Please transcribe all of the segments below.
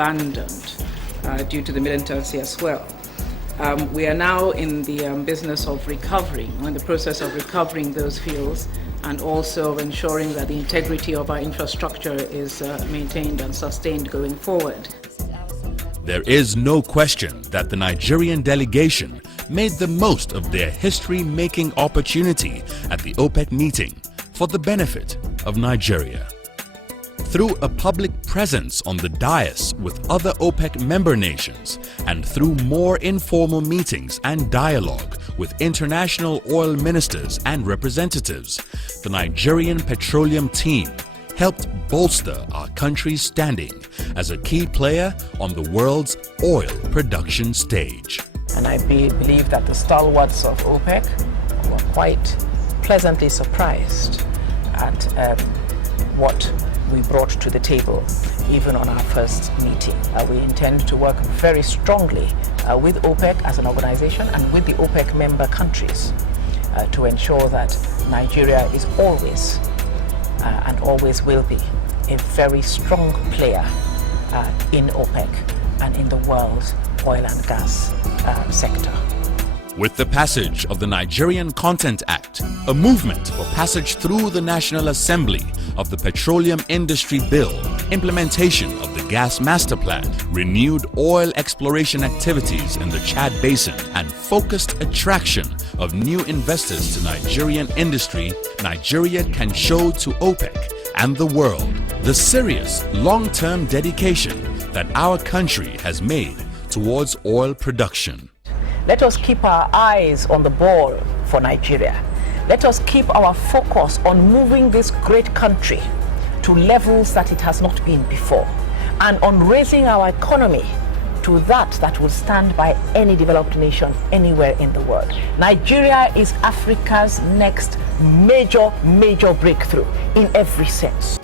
abandoned due to the militancy as well. We are now in the business of recovering, or in the process of recovering those fields, and also ensuring that the integrity of our infrastructure is maintained and sustained going forward. There is no question that the Nigerian delegation made the most of their history-making opportunity at the OPEC meeting for the benefit of Nigeria. Through a public presence on the dais with other OPEC member nations and through more informal meetings and dialogue with international oil ministers and representatives, the Nigerian petroleum team helped bolster our country's standing as a key player on the world's oil production stage. And I believe that the stalwarts of OPEC were quite pleasantly surprised at what we brought to the table, even on our first meeting. We intend to work very strongly with OPEC as an organization and with the OPEC member countries to ensure that Nigeria is always and always will be a very strong player in OPEC and in the world's oil and gas sector. With the passage of the Nigerian Content Act, a movement for passage through the National Assembly of the Petroleum Industry Bill, implementation of the Gas Master Plan, renewed oil exploration activities in the Chad Basin, and focused attraction of new investors to Nigerian industry, Nigeria can show to OPEC and the world the serious long-term dedication that our country has made towards oil production. Let us keep our eyes on the ball for Nigeria. Let us keep our focus on moving this great country to levels that it has not been before, and on raising our economy to that will stand by any developed nation anywhere in the world. Nigeria is Africa's next major breakthrough in every sense.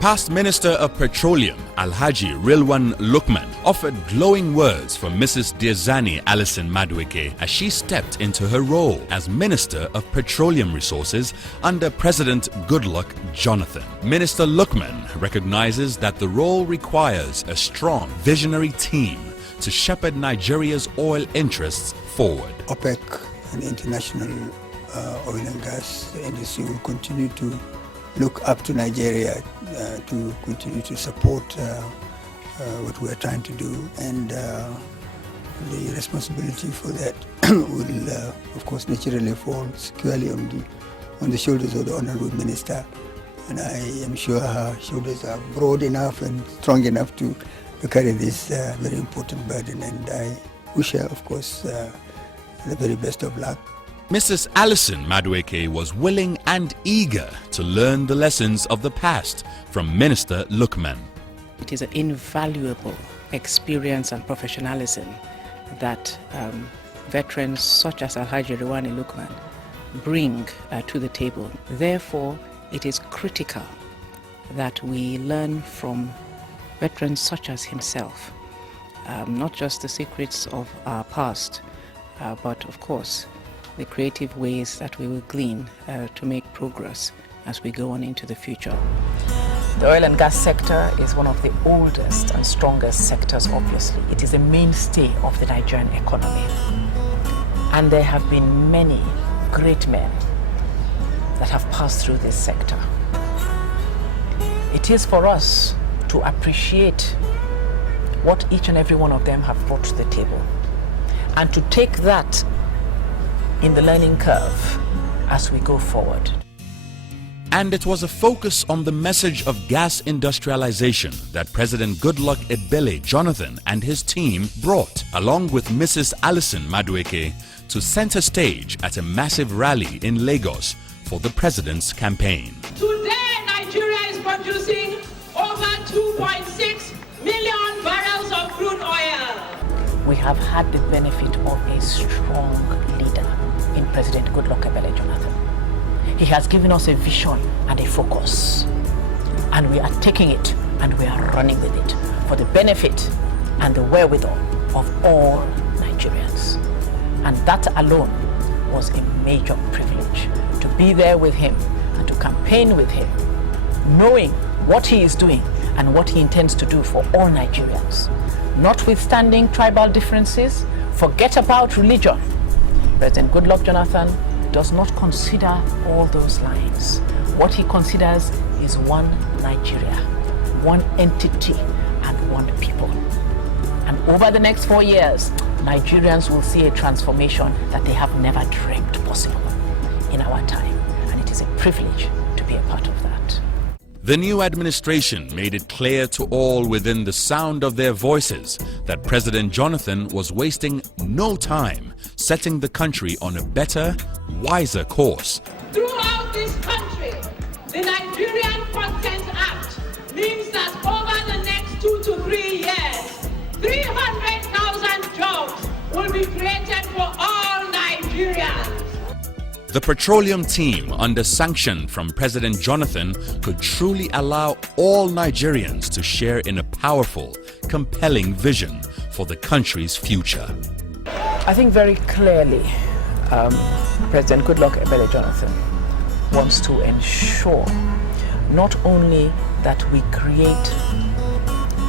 Past Minister of Petroleum Alhaji Rilwan Lukman offered glowing words for Mrs. Diezani Alison-Madueke as she stepped into her role as Minister of Petroleum Resources under President Goodluck Jonathan. Minister Lukman recognizes that the role requires a strong, visionary team to shepherd Nigeria's oil interests forward. OPEC and the international oil and gas industry will continue to look up to Nigeria to continue to support what we are trying to do, and the responsibility for that will, of course, naturally fall squarely on the shoulders of the Honorable Minister. And I am sure her shoulders are broad enough and strong enough to carry this very important burden, and I wish her, of course, the very best of luck. Mrs. Alison-Madueke was willing and eager to learn the lessons of the past from Minister Lukman. It is an invaluable experience and professionalism that veterans such as Alhaji Rilwan Lukman bring to the table. Therefore, it is critical that we learn from veterans such as himself, not just the secrets of our past, but of course the creative ways that we will glean to make progress as we go on into the future. The oil and gas sector is one of the oldest and strongest sectors, obviously. It is a mainstay of the Nigerian economy. And there have been many great men that have passed through this sector. It is for us to appreciate what each and every one of them have brought to the table, and to take that in the learning curve as we go forward. And it was a focus on the message of gas industrialization that President Goodluck Ebele Jonathan and his team brought, along with Mrs. Alison-Madueke, to center stage at a massive rally in Lagos for the president's campaign. Today, Nigeria is producing over 2.6 million barrels of crude oil. We have had the benefit of a strong leader in President Goodluck Ebele Jonathan. He has given us a vision and a focus, and we are taking it and we are running with it for the benefit and the wherewithal of all Nigerians. And that alone was a major privilege, to be there with him and to campaign with him, knowing what he is doing and what he intends to do for all Nigerians. Notwithstanding tribal differences, forget about religion. President Goodluck Jonathan does not consider all those lines. What he considers is one Nigeria, one entity, and one people. And over the next 4 years, Nigerians will see a transformation that they have never dreamt possible in our time. And it is a privilege to be a part of that. The new administration made it clear to all within the sound of their voices that President Jonathan was wasting no time setting the country on a better, wiser course. Throughout this country, the Nigerian Consent Act means that over the next 2 to 3 years, 300,000 jobs will be created for all Nigerians. The petroleum team, under sanction from President Jonathan, could truly allow all Nigerians to share in a powerful, compelling vision for the country's future. I think very clearly President Goodluck Ebele Jonathan wants to ensure not only that we create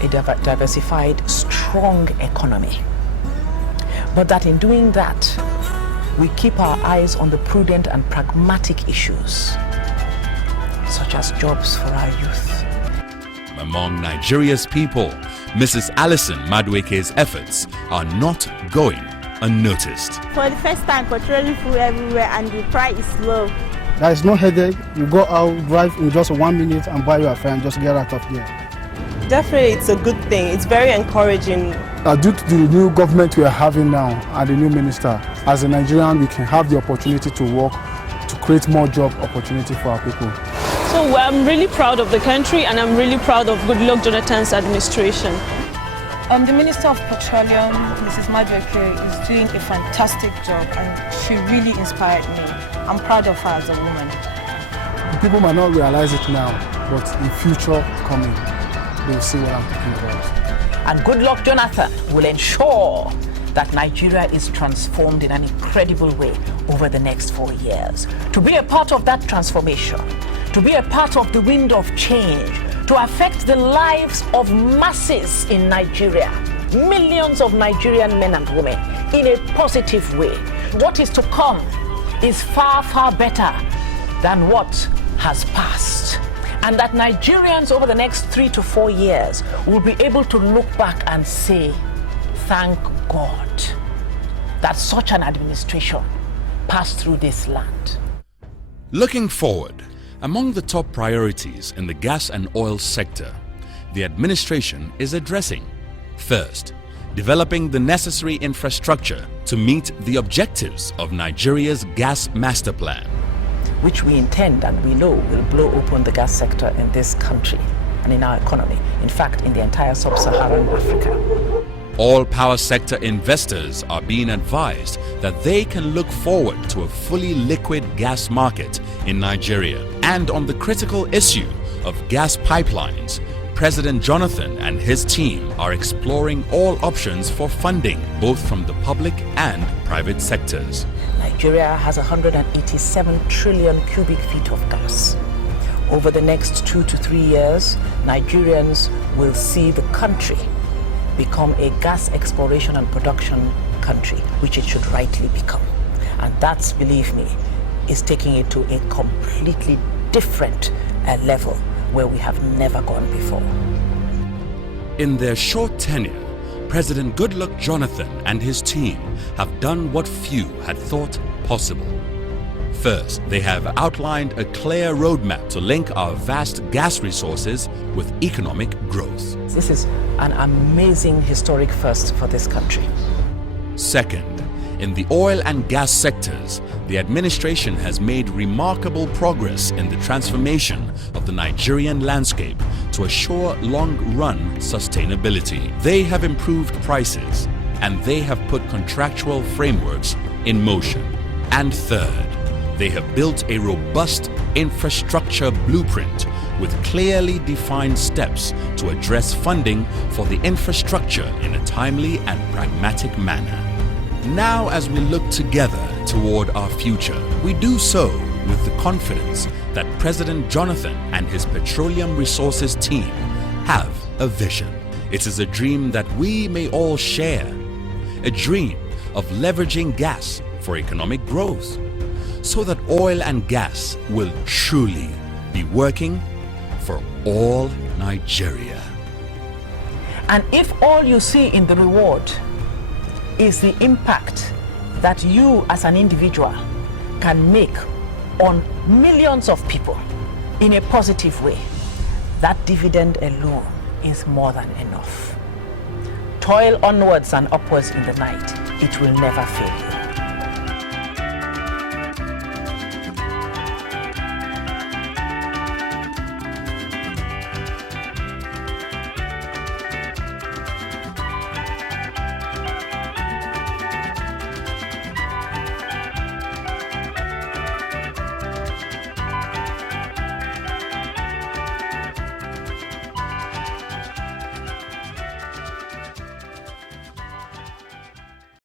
a diversified, strong economy, but that in doing that, we keep our eyes on the prudent and pragmatic issues, such as jobs for our youth. Among Nigeria's people, Mrs. Alison-Madueke's efforts are not going unnoticed. For the first time, petroleum fuel everywhere and the price is low. There is no headache. You go out, drive in just 1 minute and buy your fare and just get out of here. Definitely, it's a good thing. It's very encouraging. Due to the new government we are having now and the new minister, as a Nigerian, we can have the opportunity to work to create more job opportunity for our people. So I'm really proud of the country, and I'm really proud of Goodluck Jonathan's administration. The Minister of Petroleum, Mrs. Madueke, is doing a fantastic job, and she really inspired me. I'm proud of her as a woman. People might not realize it now, but in future coming, they'll see what I'm talking about. And Goodluck Jonathan will ensure that Nigeria is transformed in an incredible way over the next 4 years. To be a part of that transformation, to be a part of the wind of change, to affect the lives of masses in Nigeria, millions of Nigerian men and women, in a positive way. What is to come is far, far better than what has passed. And that Nigerians over the next 3 to 4 years will be able to look back and say, thank God that such an administration passed through this land. Looking forward, among the top priorities in the gas and oil sector, the administration is addressing: first, developing the necessary infrastructure to meet the objectives of Nigeria's gas master plan, which we intend and we know will blow open the gas sector in this country and in our economy, in fact, in the entire sub-Saharan Africa. All power sector investors are being advised that they can look forward to a fully liquid gas market in Nigeria. And on the critical issue of gas pipelines, President Jonathan and his team are exploring all options for funding, both from the public and private sectors. Nigeria has 187 trillion cubic feet of gas. Over the next 2 to 3 years, Nigerians will see the country become a gas exploration and production country, which it should rightly become. And that's, believe me, is taking it to a completely different level where we have never gone before. In their short tenure, President Goodluck Jonathan and his team have done what few had thought possible. First, they have outlined a clear roadmap to link our vast gas resources with economic growth. This is an amazing historic first for this country. Second, in the oil and gas sectors, the administration has made remarkable progress in the transformation of the Nigerian landscape to assure long-run sustainability. They have improved prices, and they have put contractual frameworks in motion. And third, they have built a robust infrastructure blueprint with clearly defined steps to address funding for the infrastructure in a timely and pragmatic manner. Now, as we look together toward our future, we do so with the confidence that President Jonathan and his petroleum resources team have a vision. It is a dream that we may all share. A dream of leveraging gas for economic growth, so that oil and gas will truly be working for all Nigeria. And if all you see in the reward is the impact that you as an individual can make on millions of people in a positive way, that dividend alone is more than enough. Toil onwards and upwards in the night, it will never fail you.